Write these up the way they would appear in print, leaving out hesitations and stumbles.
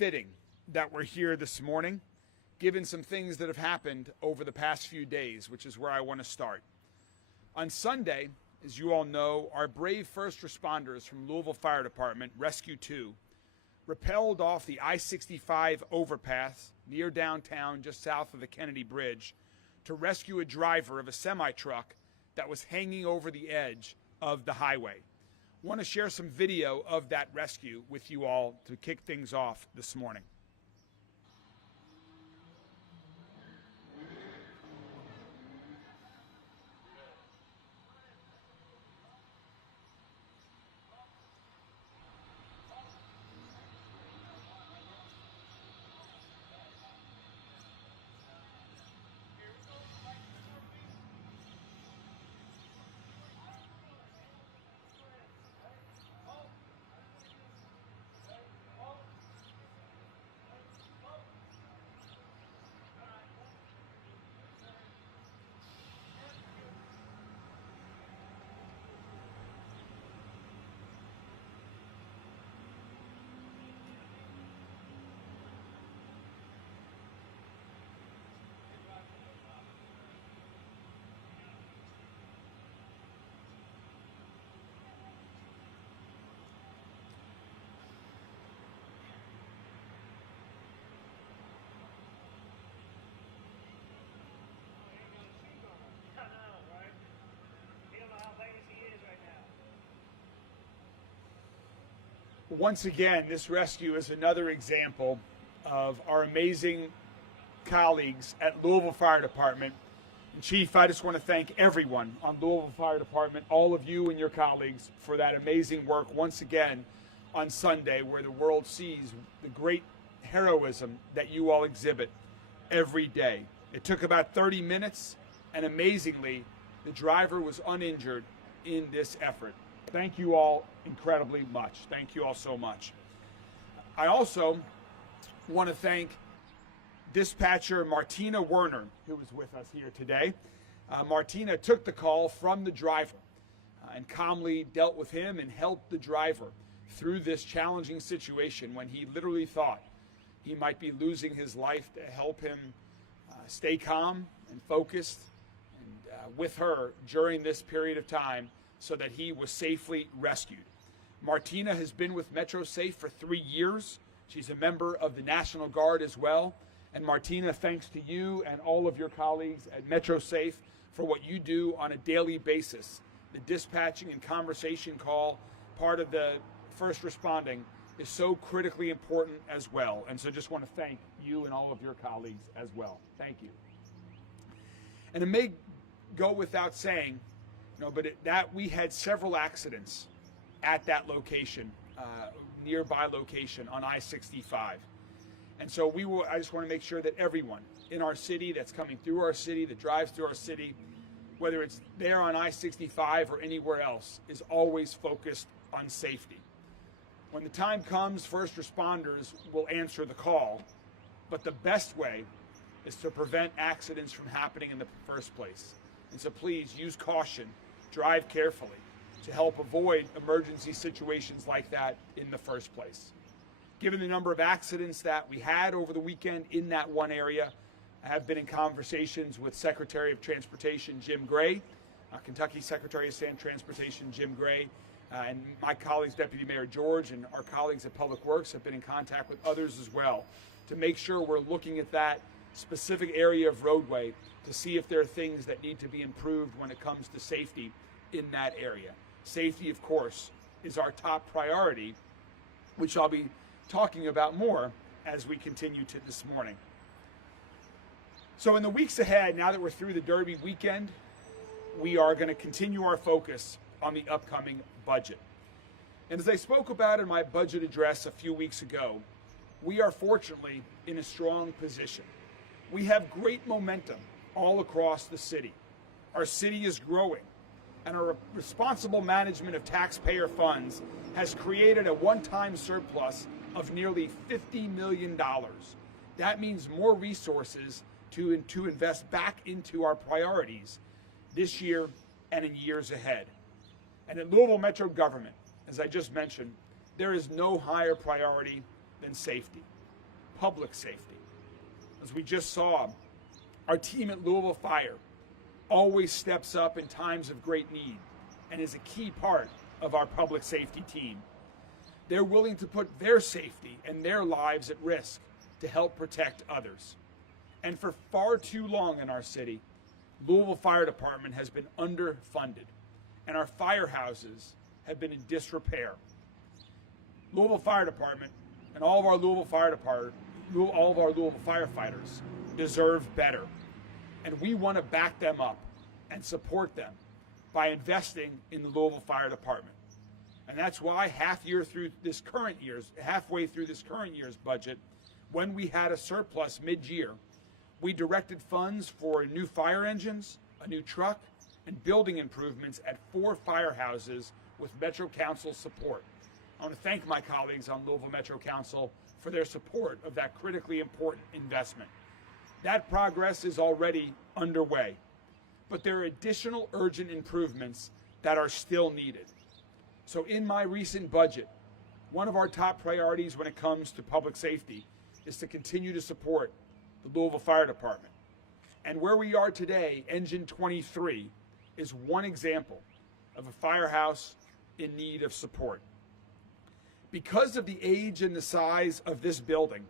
fitting that we're here this morning, given some things that have happened over the past few days, which is where I want to start. On Sunday, as you all know, our brave first responders from Louisville Fire Department, Rescue 2, rappelled off the I-65 overpass near downtown just south of the Kennedy Bridge to rescue a driver of a semi-truck that was hanging over the edge of the highway. I want to share some video of that rescue with you all to kick things off this morning. Once again, this rescue is another example of our amazing colleagues at Louisville Fire Department. And Chief, I just want to thank everyone on Louisville Fire Department, all of you and your colleagues, for that amazing work once again on Sunday, where the world sees the great heroism that you all exhibit every day. It took about 30 minutes, and amazingly, the driver was uninjured in this effort. Thank you all incredibly much. Thank you all so much. I also want to thank dispatcher Martina Werner, who is with us here today. Martina took the call from the driver and calmly dealt with him and helped the driver through this challenging situation when he literally thought he might be losing his life, to help him stay calm and focused and with her during this period of time, so that he was safely rescued. Martina has been with MetroSafe for 3 years. She's a member of the National Guard as well. And Martina, thanks to you and all of your colleagues at MetroSafe for what you do on a daily basis. The dispatching and conversation call, part of the first responding, is so critically important as well. And so just want to thank you and all of your colleagues as well. Thank you. And it may go without saying, but that we had several accidents at that location, nearby location on I-65. And so I just want to make sure that everyone in our city that's coming through our city, that drives through our city, whether it's there on I-65 or anywhere else, is always focused on safety. When the time comes, first responders will answer the call, but the best way is to prevent accidents from happening in the first place. And so please use caution. Drive carefully to help avoid emergency situations like that in the first place. Given the number of accidents that we had over the weekend in that one area, I have been in conversations with Secretary of Transportation Jim Gray, Kentucky Secretary of Transportation Jim Gray, and my colleagues, Deputy Mayor George, and our colleagues at Public Works have been in contact with others as well to make sure we're looking at that specific area of roadway to see if there are things that need to be improved when it comes to safety in that area. Safety, of course, is our top priority, which I'll be talking about more as we continue to this morning. So in the weeks ahead, now that we're through the Derby weekend, we are going to continue our focus on the upcoming budget. And as I spoke about in my budget address a few weeks ago, we are fortunately in a strong position. We have great momentum all across the city. Our city is growing, and our responsible management of taxpayer funds has created a one-time surplus of nearly $50 million. That means more resources to invest back into our priorities this year and in years ahead. And at Louisville Metro government, as I just mentioned, there is no higher priority than safety. public safety. As we just saw, our team at Louisville Fire always steps up in times of great need and is a key part of our public safety team. They're willing to put their safety and their lives at risk to help protect others. And for far too long in our city, Louisville Fire Department has been underfunded, and our firehouses have been in disrepair. Louisville Fire Department and all of our Louisville firefighters deserve better. And we want to back them up and support them by investing in the Louisville Fire Department. And that's why halfway through this current year's budget, when we had a surplus mid-year, we directed funds for new fire engines, a new truck, and building improvements at 4 firehouses with Metro Council support. I want to thank my colleagues on Louisville Metro Council for their support of that critically important investment. That progress is already underway, but there are additional urgent improvements that are still needed. So in my recent budget, one of our top priorities when it comes to public safety is to continue to support the Louisville Fire Department. And where we are today, Engine 23 is one example of a firehouse in need of support. Because of the age and the size of this building,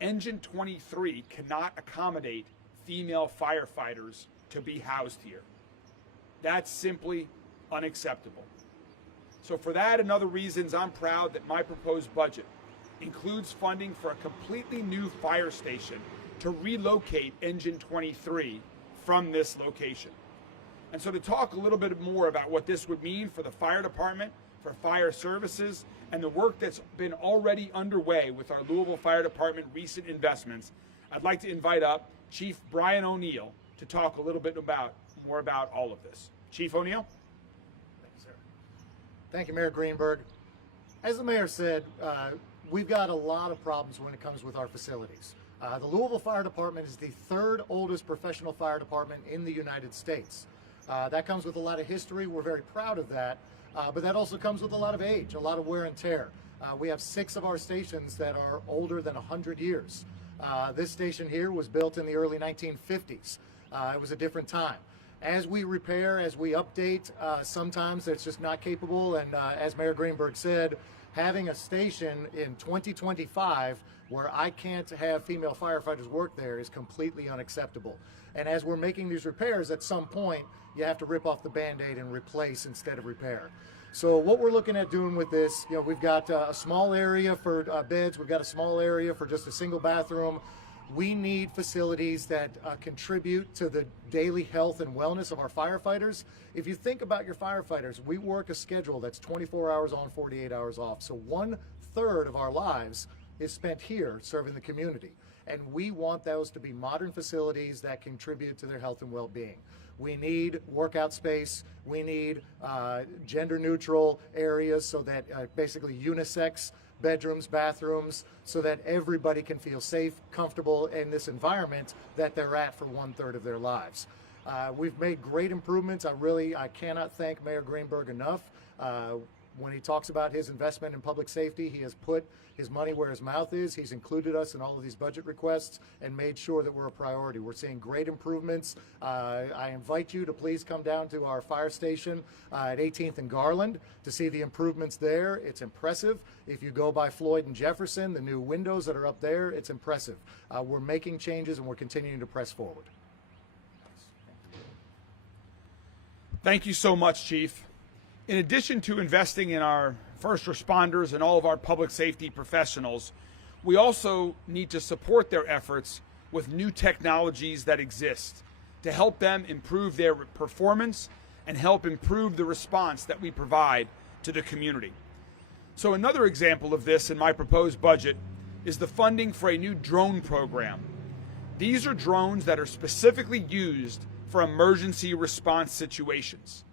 Engine 23 cannot accommodate female firefighters to be housed here. That's simply unacceptable. So for that and other reasons, I'm proud that my proposed budget includes funding for a completely new fire station to relocate Engine 23 from this location. And so to talk a little bit more about what this would mean for the fire department, for fire services, and the work that's been already underway with our Louisville Fire Department recent investments, I'd like to invite up Chief Brian O'Neill to talk a little bit more about all of this. Chief O'Neill? Thank you, sir. Thank you, Mayor Greenberg. As the mayor said, we've got a lot of problems when it comes with our facilities. The Louisville Fire Department is the 3rd oldest professional fire department in the United States. That comes with a lot of history. We're very proud of that. But that also comes with a lot of age, a lot of wear and tear. We have 6 of our stations that are older than 100 years. This station here was built in the early 1950s. It was a different time. As we repair, as we update, sometimes it's just not capable. And as Mayor Greenberg said, having a station in 2025 where I can't have female firefighters work there is completely unacceptable. And as we're making these repairs, at some point, you have to rip off the Band-Aid and replace instead of repair. So what we're looking at doing with this, we've got a small area for beds, we've got a small area for just a single bathroom. We need facilities that contribute to the daily health and wellness of our firefighters. If you think about your firefighters, we work a schedule that's 24 hours on, 48 hours off. So 1/3 of our lives is spent here serving the community. And we want those to be modern facilities that contribute to their health and well-being. We need workout space. We need gender-neutral areas so that basically unisex bedrooms, bathrooms, so that everybody can feel safe, comfortable in this environment that they're at for 1/3 of their lives. We've made great improvements. I cannot thank Mayor Greenberg enough. When he talks about his investment in public safety, he has put his money where his mouth is. He's included us in all of these budget requests and made sure that we're a priority. We're seeing great improvements. I invite you to please come down to our fire station at 18th and Garland to see the improvements there. It's impressive. If you go by Floyd and Jefferson, the new windows that are up there, it's impressive. We're making changes and we're continuing to press forward. Thank you so much, Chief. In addition to investing in our first responders and all of our public safety professionals, we also need to support their efforts with new technologies that exist to help them improve their performance and help improve the response that we provide to the community. So another example of this in my proposed budget is the funding for a new drone program. These are drones that are specifically used for emergency response situations.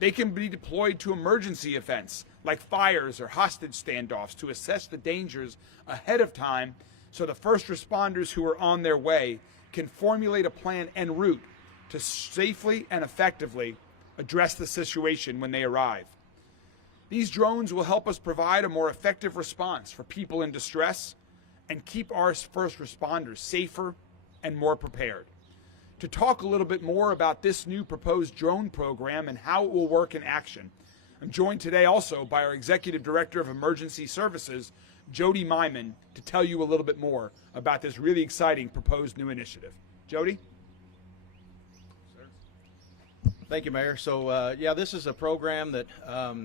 They can be deployed to emergency events like fires or hostage standoffs to assess the dangers ahead of time so the first responders who are on their way can formulate a plan en route to safely and effectively address the situation when they arrive. These drones will help us provide a more effective response for people in distress and keep our first responders safer and more prepared. To talk a little bit more about this new proposed drone program and how it will work in action, I'm joined today also by our Executive Director of Emergency Services, Jody Myman, to tell you a little bit more about this really exciting proposed new initiative. Jody? Thank you, Mayor. So, yeah, this is a program that,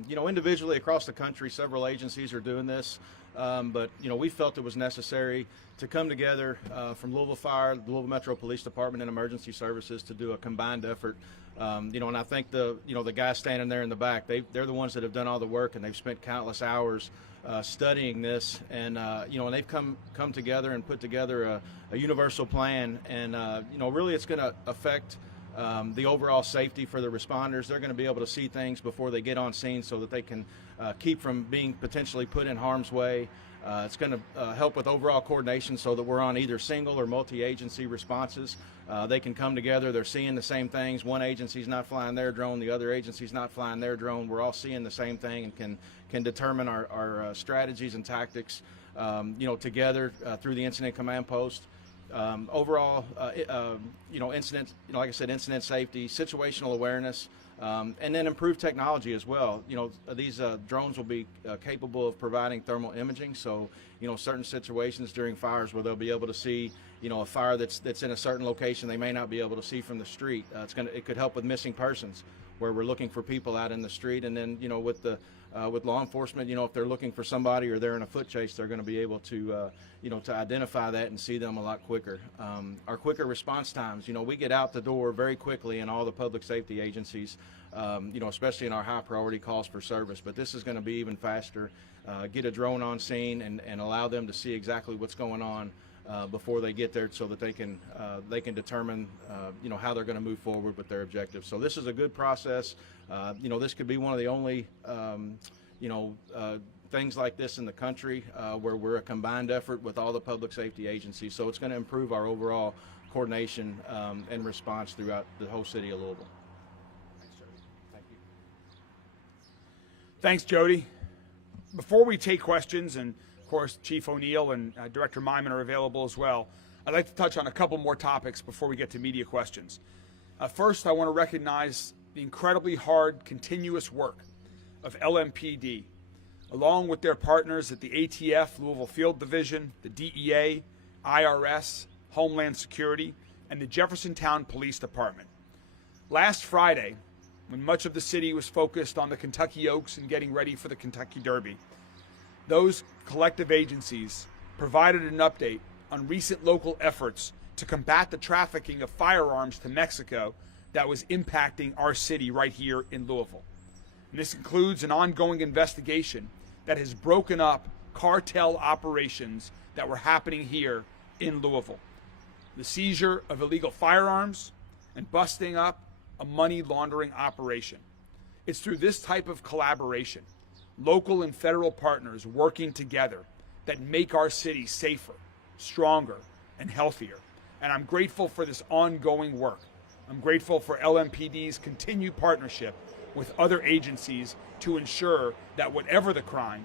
individually across the country, several agencies are doing this. But, we felt it was necessary to come together from Louisville Fire, the Louisville Metro Police Department, and Emergency Services to do a combined effort. And I think the guys standing there in the back, they're the ones that have done all the work, and they've spent countless hours studying this. And, and they've come together and put together a universal plan. And, really it's going to affect the overall safety for the responders. They're going to be able to see things before they get on scene so that they can keep from being potentially put in harm's way. It's going to help with overall coordination so that we're on either single or multi-agency responses. They can come together. They're seeing the same things. One agency's not flying their drone. The other agency's not flying their drone. We're all seeing the same thing and can determine our strategies and tactics, together through the incident command post. Overall, incident, like I said, incident safety, situational awareness, and then improved technology as well. These drones will be capable of providing thermal imaging. So, certain situations during fires where they'll be able to see, a fire that's in a certain location they may not be able to see from the street. It could help with missing persons, where we're looking for people out in the street, and then with law enforcement, if they're looking for somebody or they're in a foot chase, they're going to be able to to identify that and see them a lot quicker. Our quicker response times, we get out the door very quickly in all the public safety agencies, especially in our high priority calls for service. But this is going to be even faster. Get a drone on scene and allow them to see exactly what's going on before they get there, so that they can determine how they're going to move forward with their objectives. So this is a good process. This could be one of the only things like this in the country where we're a combined effort with all the public safety agencies. So it's going to improve our overall coordination and response throughout the whole city of Louisville. Thanks, Jody. Thank you. Thanks, Jody. Before we take questions, and of course Chief O'Neill and Director Myman are available as well, I'd like to touch on a couple more topics before we get to media questions. First, I want to recognize the incredibly hard, continuous work of LMPD, along with their partners at the ATF, Louisville Field Division, the DEA, IRS, Homeland Security, and the Jeffersontown Police Department. Last Friday, when much of the city was focused on the Kentucky Oaks and getting ready for the Kentucky Derby, those collective agencies provided an update on recent local efforts to combat the trafficking of firearms to Mexico that was impacting our city right here in Louisville. And this includes an ongoing investigation that has broken up cartel operations that were happening here in Louisville. The seizure of illegal firearms and busting up a money laundering operation. It's through this type of collaboration, local and federal partners working together, that make our city safer, stronger, and healthier. And I'm grateful for this ongoing work. I'm grateful for LMPD's continued partnership with other agencies to ensure that whatever the crime,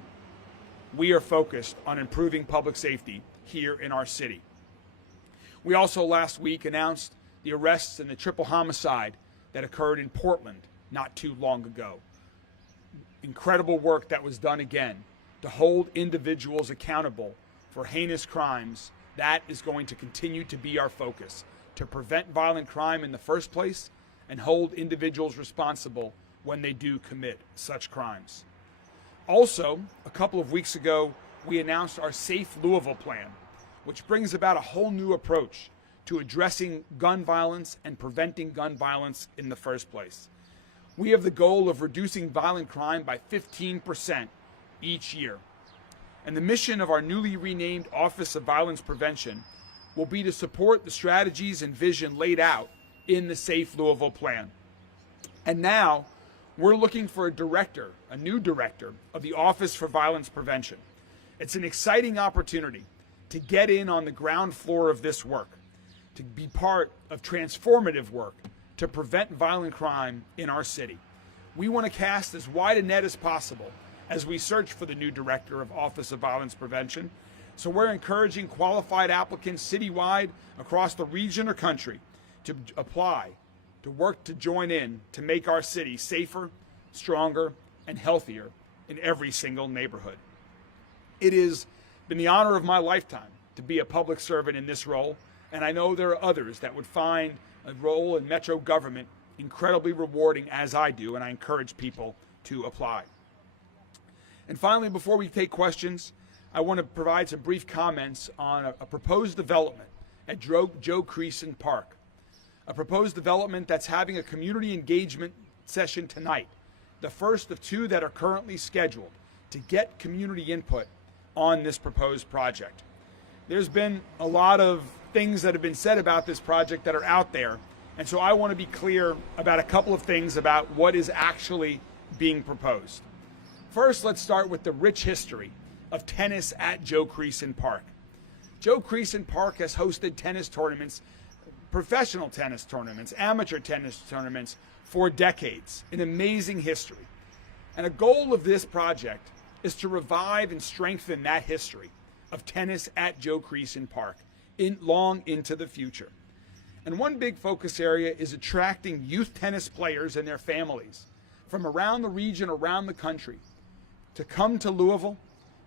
we are focused on improving public safety here in our city. We also last week announced the arrests and the triple homicide that occurred in Portland not too long ago. Incredible work that was done again to hold individuals accountable for heinous crimes. That is going to continue to be our focus, to prevent violent crime in the first place and hold individuals responsible when they do commit such crimes. Also, a couple of weeks ago, we announced our Safe Louisville plan, which brings about a whole new approach to addressing gun violence and preventing gun violence in the first place. We have the goal of reducing violent crime by 15% each year. And the mission of our newly renamed Office of Violence Prevention will be to support the strategies and vision laid out in the Safe Louisville plan. And now, we're looking for a new director of the Office for Violence Prevention. It's an exciting opportunity to get in on the ground floor of this work, to be part of transformative work to prevent violent crime in our city. We want to cast as wide a net as possible as we search for the new director of Office of Violence Prevention. So we're encouraging qualified applicants citywide across the region or country to apply, to work to join in to make our city safer, stronger, and healthier in every single neighborhood. It has been the honor of my lifetime to be a public servant in this role, and I know there are others that would find a role in Metro government incredibly rewarding as I do, and I encourage people to apply. And finally, before we take questions, I want to provide some brief comments on a proposed development at Joe Creason Park. A proposed development that's having a community engagement session tonight, the first of two that are currently scheduled to get community input on this proposed project. There's been a lot of things that have been said about this project that are out there, and so I want to be clear about a couple of things about what is actually being proposed. First, let's start with the rich history of tennis at Joe Creason Park. Joe Creason Park has hosted tennis tournaments, professional tennis tournaments, amateur tennis tournaments for decades, an amazing history. And a goal of this project is to revive and strengthen that history of tennis at Joe Creason Park long into the future. And one big focus area is attracting youth tennis players and their families from around the region, around the country, to come to Louisville,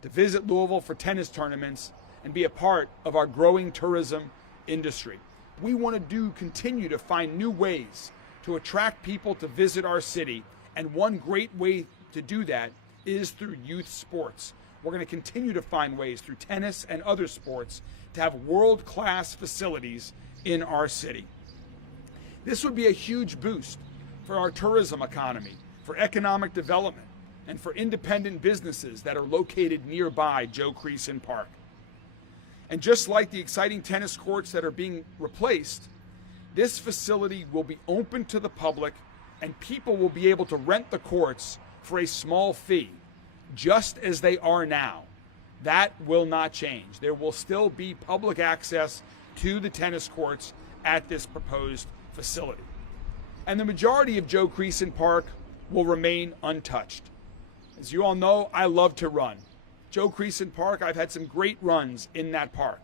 to visit Louisville for tennis tournaments and be a part of our growing tourism industry. We want to continue to find new ways to attract people to visit our city, and one great way to do that is through youth sports. We're going to continue to find ways through tennis and other sports to have world-class facilities in our city. This would be a huge boost for our tourism economy, for economic development, and for independent businesses that are located nearby Joe Creason Park. And just like the exciting tennis courts that are being replaced, this facility will be open to the public, and people will be able to rent the courts for a small fee, just as they are now. That will not change. There will still be public access to the tennis courts at this proposed facility. And the majority of Joe Creason Park will remain untouched. As you all know, I love to run. Joe Creason Park, I've had some great runs in that park.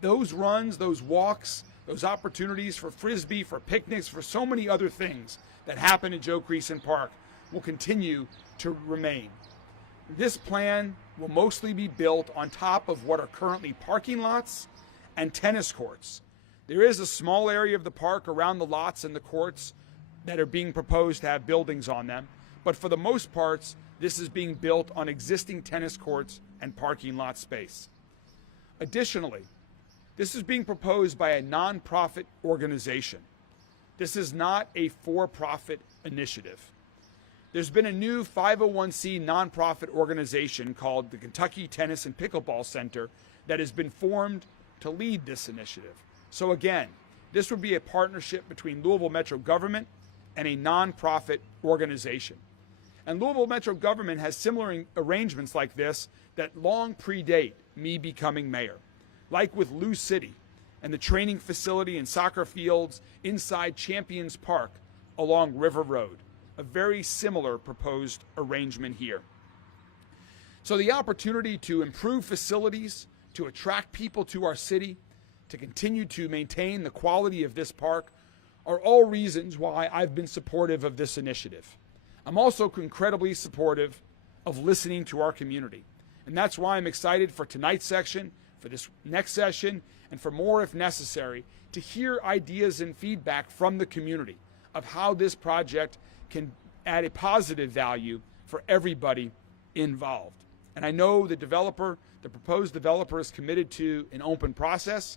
Those runs, those walks, those opportunities for Frisbee, for picnics, for so many other things that happen at Joe Creason Park will continue to remain. This plan will mostly be built on top of what are currently parking lots and tennis courts. There is a small area of the park around the lots and the courts that are being proposed to have buildings on them, but for the most parts, this is being built on existing tennis courts and parking lot space. Additionally, this is being proposed by a nonprofit organization. This is not a for-profit initiative. There's been a new 501c nonprofit organization called the Kentucky Tennis and Pickleball Center that has been formed to lead this initiative. So again, this would be a partnership between Louisville Metro government and a nonprofit organization. And Louisville Metro government has similar arrangements like this that long predate me becoming mayor, like with Lou City and the training facility and soccer fields inside Champions Park along River Road. A very similar proposed arrangement here. So the opportunity to improve facilities, to attract people to our city, to continue to maintain the quality of this park are all reasons why I've been supportive of this initiative. I'm also incredibly supportive of listening to our community. And that's why I'm excited for tonight's section, for this next session, and for more if necessary, to hear ideas and feedback from the community of how this project can add a positive value for everybody involved. And I know the proposed developer is committed to an open process.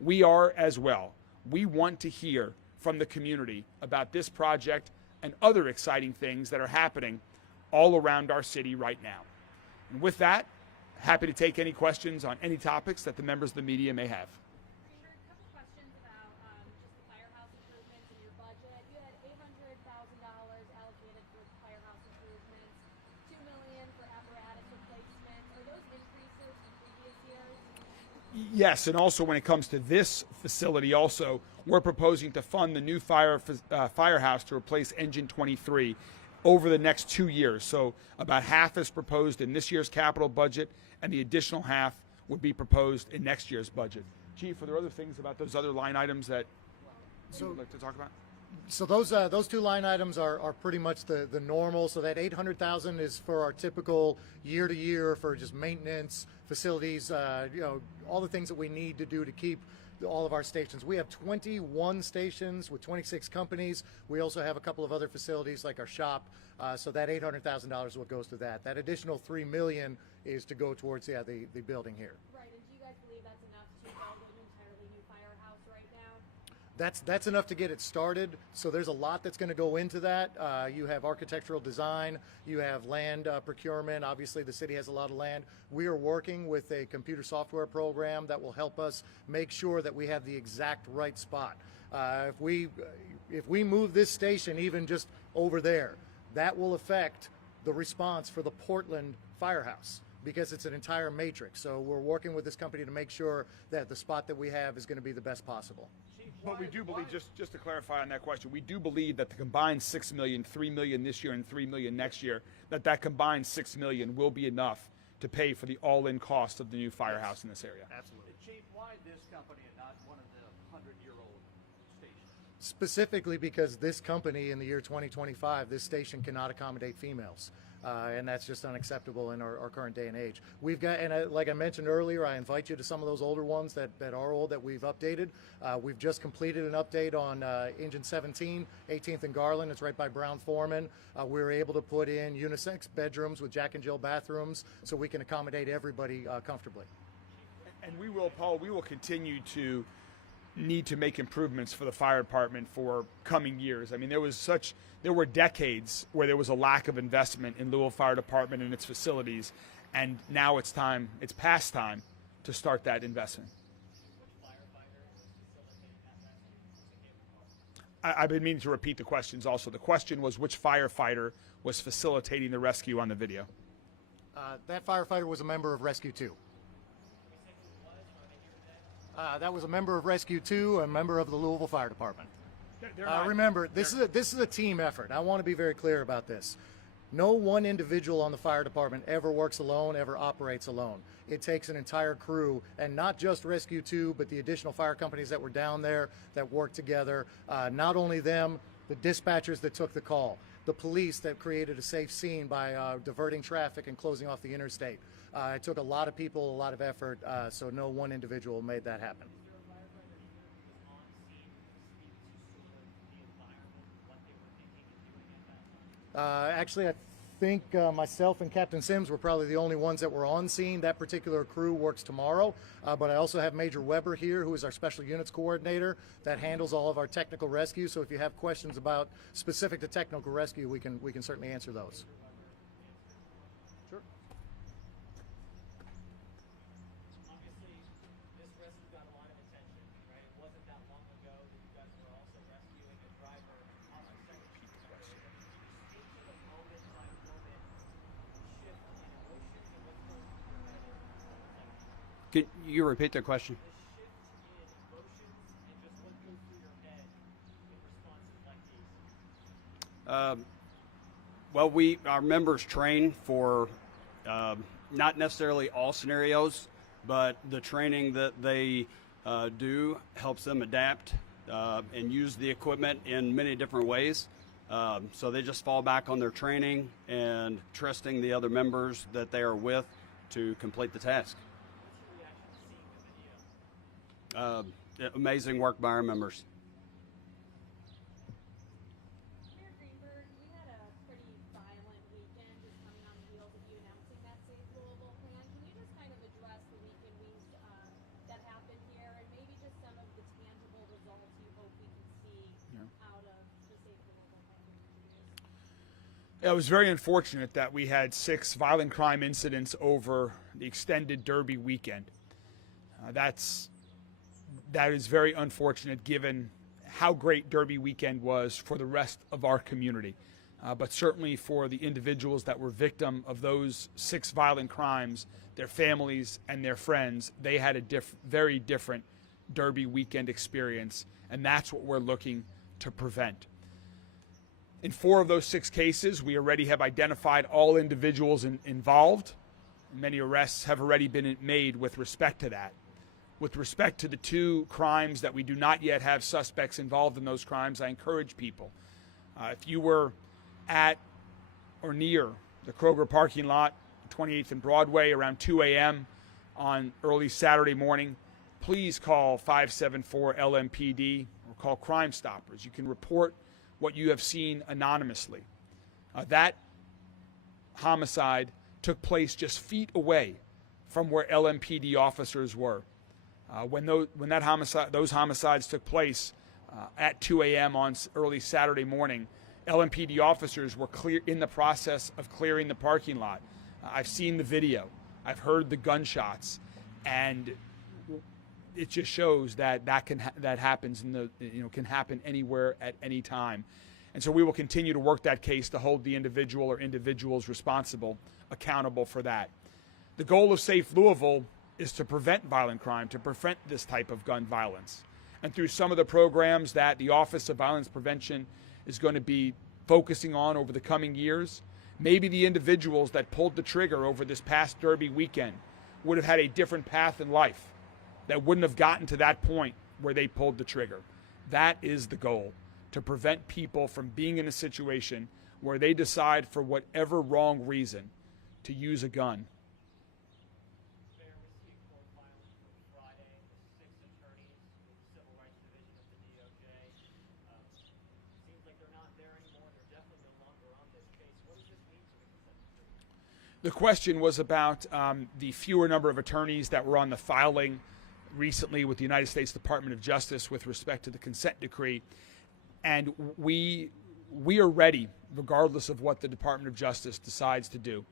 We are as well. We want to hear from the community about this project and other exciting things that are happening all around our city right now. And with that, happy to take any questions on any topics that the members of the media may have. Greenberg, a couple questions about just the firehouse improvements in your budget. You had $800,000 allocated for firehouse improvements, $2 million for apparatus replacements. Are those increases from previous years? Yes, and also when it comes to this facility also, we're proposing to fund the new firehouse to replace Engine 23 over the next 2 years. So about half is proposed in this year's capital budget, and the additional half would be proposed in next year's budget. Chief, are there other things about those other line items that you would like to talk about? So those two line items are pretty much the normal. So that $800,000 is for our typical year to year for just maintenance, facilities, all the things that we need to do to keep all of our stations. We have 21 stations with 26 companies. We also have a couple of other facilities like our shop. So that $800,000 is what goes to that. That additional $3 million is to go towards the building here. Right, and do you guys believe that's enough to build an entirely new firehouse right now? That's enough to get it started. So there's a lot that's going to go into that. You have architectural design, you have land procurement. Obviously, the city has a lot of land. We are working with a computer software program that will help us make sure that we have the exact right spot. If we move this station even just over there, that will affect the response for the Portland firehouse, because it's an entire matrix. So we're working with this company to make sure that the spot that we have is going to be the best possible. But we do believe, just to clarify on that question, we do believe that the combined $6 million, $3 million this year and $3 million next year, that combined $6 million will be enough to pay for the all-in cost of the new firehouse in this area. Absolutely. Chief, why this company and not one of the 100-year-old stations? Specifically because this company in the year 2025, this station cannot accommodate females. And that's just unacceptable in our current day and age. We've got, and like I mentioned earlier, I invite you to some of those older ones that are old that we've updated. We've just completed an update on engine 17, 18th and Garland. It's right by Brown Foreman. We were able to put in unisex bedrooms with Jack and Jill bathrooms so we can accommodate everybody comfortably. And we will, Paul, we will continue to need to make improvements for the fire department for coming years. I mean, there were decades where there was a lack of investment in Louisville Fire Department and its facilities, and now it's past time to start that investment. I've been meaning to repeat the questions also. The question was which firefighter was facilitating the rescue on the video? That firefighter was a member of Rescue 2. That was a member of Rescue 2, a member of the Louisville Fire Department. Remember, this is a team effort. I want to be very clear about this. No one individual on the fire department ever works alone, ever operates alone. It takes an entire crew, and not just Rescue 2, but the additional fire companies that were down there that worked together. Not only them, the dispatchers that took the call, the police that created a safe scene by diverting traffic and closing off the interstate. It took a lot of people, a lot of effort, so no one individual made that happen. Actually, I think myself and Captain Sims were probably the only ones that were on scene. That particular crew works tomorrow, but I also have Major Weber here, who is our special units coordinator that handles all of our technical rescue. So if you have questions about specific to technical rescue, we can certainly answer those. Sure. Obviously, this rescue got a lot of attention, right? It wasn't that long ago that you guys were also rescuing a driver on a second shift. Speak to the moment by moment shift in emotions and what's going through your head. Could you repeat the question? The shift in emotions and just what goes through your head in responses like these. Well, our members train for not necessarily all scenarios, but the training that they do helps them adapt and use the equipment in many different ways. So they just fall back on their training and trusting the other members that they are with to complete the task. Amazing work by our members. Mayor Greenberg, we had a pretty violent weekend just coming on the heels of you announcing that Safe Louisville plan. Can you just kind of address the weekend that happened here and maybe just some of the tangible results you hope we can see out of the Safe Louisville plan? It was very unfortunate that we had 6 violent crime incidents over the extended Derby weekend. That is very unfortunate given how great Derby weekend was for the rest of our community. But certainly for the individuals that were victim of those 6 violent crimes, their families and their friends, they had a very different Derby weekend experience, and that's what we're looking to prevent. In 4 of those 6 cases, we already have identified all individuals involved. Many arrests have already been made with respect to that. With respect to the 2 crimes that we do not yet have suspects involved in those crimes, I encourage people, if you were at or near the Kroger parking lot, 28th and Broadway, around 2 a.m. on early Saturday morning, please call 574-LMPD or call Crime Stoppers. You can report what you have seen anonymously. That homicide took place just feet away from where LMPD officers were. When those homicides took place at 2 a.m. on early Saturday morning, LMPD officers were in the process of clearing the parking lot. I've seen the video. I've heard the gunshots, and it just shows that that happens can happen anywhere at any time. And so we will continue to work that case to hold the individual or individuals responsible accountable for that. The goal of Safe Louisville is to prevent violent crime, to prevent this type of gun violence. And through some of the programs that the Office of Violence Prevention is going to be focusing on over the coming years, maybe the individuals that pulled the trigger over this past Derby weekend would have had a different path in life, that wouldn't have gotten to that point where they pulled the trigger. That is the goal, to prevent people from being in a situation where they decide for whatever wrong reason to use a gun. Mayor, we see a court filing from Friday with 6 attorneys with the Civil Rights Division of the DOJ. Seems like they're not there anymore. They're definitely no longer on this case. What does this mean to the consent decree? The question was about the fewer number of attorneys that were on the filing recently with the United States Department of Justice with respect to the consent decree. And we are ready, regardless of what the Department of Justice decides to do.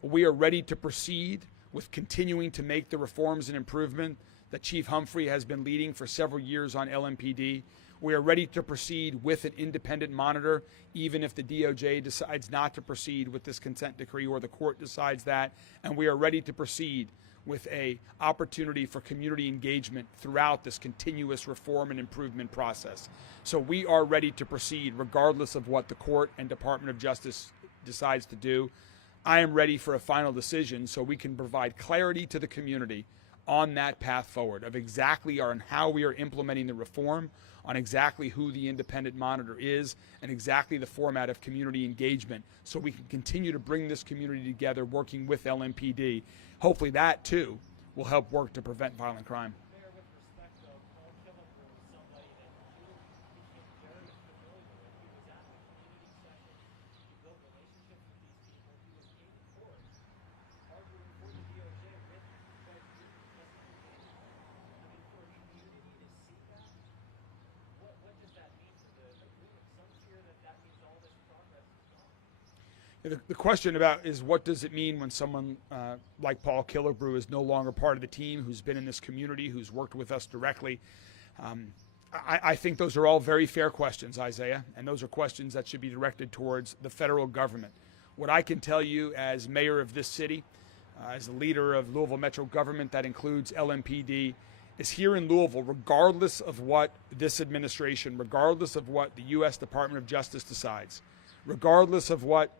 We are ready to proceed with continuing to make the reforms and improvement that Chief Humphrey has been leading for several years on LMPD. We are ready to proceed with an independent monitor, even if the DOJ decides not to proceed with this consent decree or the court decides that. And we are ready to proceed with an opportunity for community engagement throughout this continuous reform and improvement process. So we are ready to proceed regardless of what the court and Department of Justice decides to do. I am ready for a final decision so we can provide clarity to the community on that path forward of exactly on how we are implementing the reform, on exactly who the independent monitor is, and exactly the format of community engagement so we can continue to bring this community together working with LMPD. Hopefully that, too, will help work to prevent violent crime. Mayor, with respect, though, Paul Killenberg was somebody that you became very familiar with. He was at the community sessions. He built relationships with these people. He was in court arguing for the DOJ with Judge Greenberg. I mean, for a community to see that, what does that mean for the agreement? Some fear that means all this progress is gone. The question about is what does it mean when someone like Paul Killebrew is no longer part of the team, who's been in this community, who's worked with us directly. I think those are all very fair questions, Isaiah, and those are questions that should be directed towards the federal government. What I can tell you as mayor of this city, as a leader of Louisville Metro government that includes LMPD, is here in Louisville, regardless of what this administration, regardless of what the U.S. Department of Justice decides, regardless of what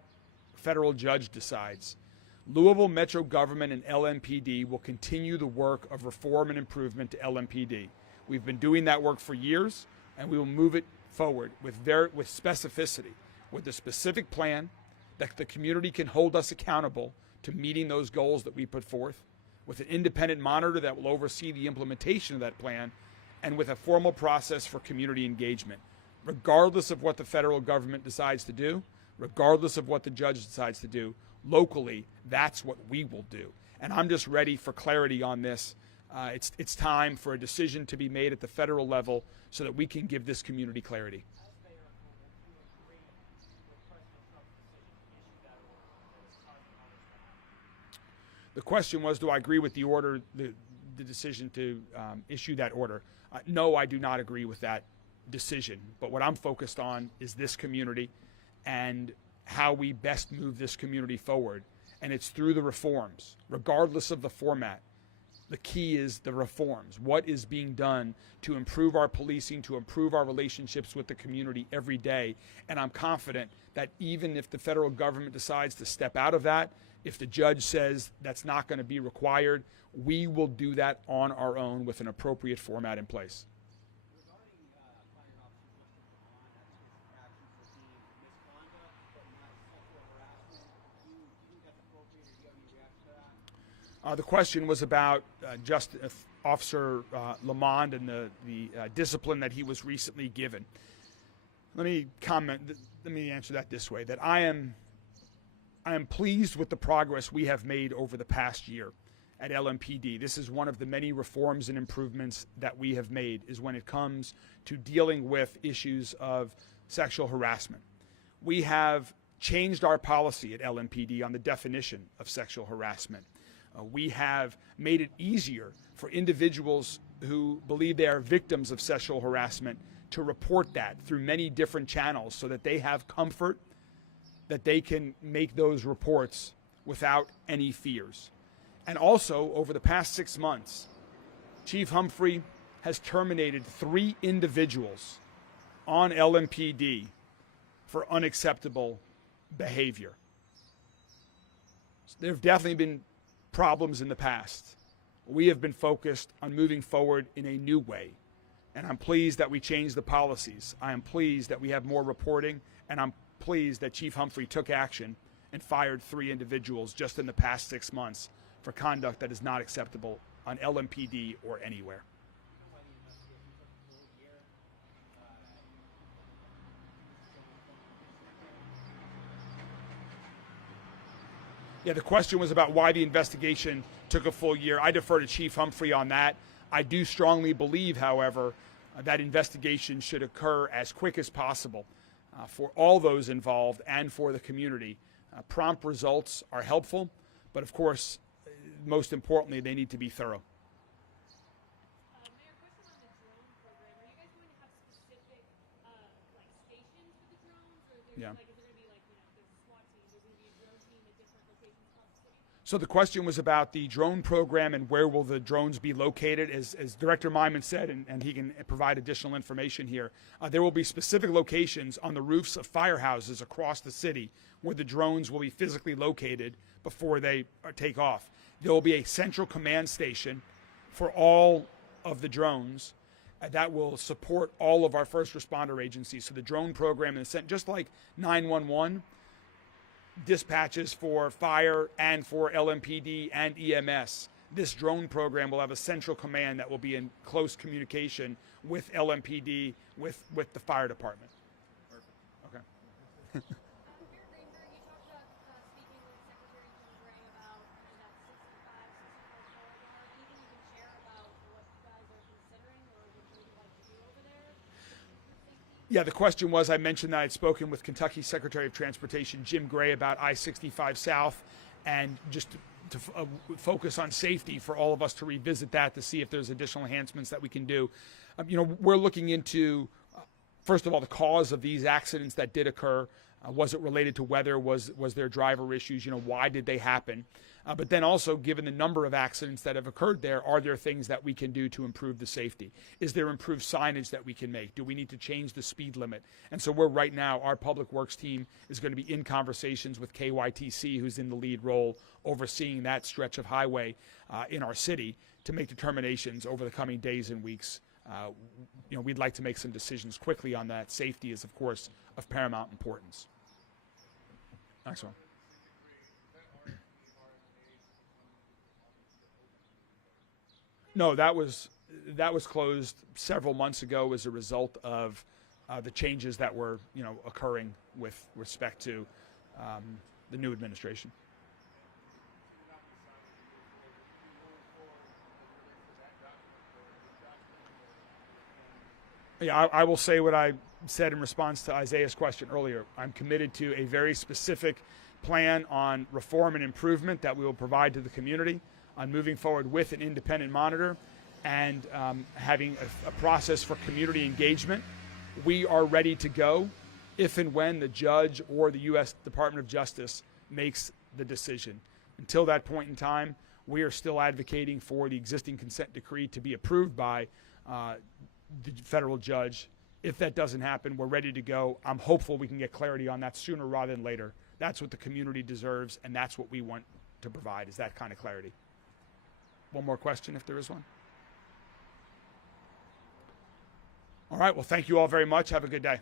federal judge decides, Louisville Metro government and LMPD will continue the work of reform and improvement to LMPD. We've been doing that work for years, and we will move it forward with specificity, with a specific plan that the community can hold us accountable to meeting those goals that we put forth, with an independent monitor that will oversee the implementation of that plan, and with a formal process for community engagement. Regardless of what the federal government decides to do, regardless of what the judge decides to do, locally, that's what we will do. And I'm just ready for clarity on this. It's time for a decision to be made at the federal level so that we can give this community clarity. As mayor, would you agree with President Trump's decision to issue that order that is causing all this to happen? The question was, do I agree with the order, the decision to issue that order? No, I do not agree with that decision. But what I'm focused on is this community and how we best move this community forward. And it's through the reforms, regardless of the format. The key is the reforms. What is being done to improve our policing, to improve our relationships with the community every day? And I'm confident that even if the federal government decides to step out of that, If the judge says that's not going to be required, we will do that on our own with an appropriate format in place. Regarding fire officers listed on specific actions for being misconduct but not sexual harassment, do you think that's appropriate, or do you have any reaction to that? The question was about Officer Lamond and the discipline that he was recently given. Let me answer that this way, that I am pleased with the progress we have made over the past year at LMPD. This is one of the many reforms and improvements that we have made, is when it comes to dealing with issues of sexual harassment. We have changed our policy at LMPD on the definition of sexual harassment. We have made it easier for individuals who believe they are victims of sexual harassment to report that through many different channels, so that they have comfort that they can make those reports without any fears. And also, over the past 6 months, Chief Humphrey has terminated 3 individuals on LMPD for unacceptable behavior. So there have definitely been problems in the past. We have been focused on moving forward in a new way. And I'm pleased that we changed the policies. I am pleased that we have more reporting, and I'm pleased that Chief Humphrey took action and fired 3 individuals just in the past 6 months for conduct that is not acceptable on LMPD or anywhere. Yeah, the question was about why the investigation took a full year. I defer to Chief Humphrey on that. I do strongly believe, however, that investigation should occur as quick as possible for all those involved and for the community. Prompt results are helpful, but of course, most importantly, they need to be thorough. Mayor, question on the drone program. Are you guys going to have specific stations for the drones, or is there is it going to be like, the SWAT team? Is there going to be a drone team at different locations across the city? So the question was about the drone program and where will the drones be located. As Director Myman said, and he can provide additional information here, there will be specific locations on the roofs of firehouses across the city where the drones will be physically located before they take off. There will be a central command station for all of the drones that will support all of our first responder agencies. So the drone program, just like 911, dispatches for fire and for LMPD and EMS. This drone program will have a central command that will be in close communication with LMPD, with the fire department. Okay. Mayor Greenberg, you talked about speaking with Secretary Greenberg about that 65, 64 corridor. Anything you can share about what you guys are considering or what you would like to do over there for safety? Yeah, the question was, I mentioned that I'd spoken with Kentucky Secretary of Transportation Jim Gray about I-65 South, and just to focus on safety for all of us to revisit that to see if there's additional enhancements that we can do. We're looking into, first of all, the cause of these accidents that did occur. Was it related to weather? Was there driver issues? Why did they happen? But then also, given the number of accidents that have occurred there, are there things that we can do to improve the safety? Is there improved signage that we can make? Do we need to change the speed limit? And so right now, our public works team is going to be in conversations with KYTC, who's in the lead role, overseeing that stretch of highway in our city, to make determinations over the coming days and weeks. We'd like to make some decisions quickly on that. Safety is, of course, of paramount importance. Next one. No, that was closed several months ago as a result of the changes that were occurring with respect to the new administration. Yeah, I will say what I said in response to Isaiah's question earlier. I'm committed to a very specific plan on reform and improvement that we will provide to the community, on moving forward with an independent monitor, and having a process for community engagement. We are ready to go if and when the judge or the U.S. Department of Justice makes the decision. Until that point in time, we are still advocating for the existing consent decree to be approved by the federal judge. If that doesn't happen, we're ready to go. I'm hopeful we can get clarity on that sooner rather than later That's what the community deserves, and that's what we want to provide, is that kind of clarity. One more question, if there is one. All right, well, thank you all very much. Have a good day.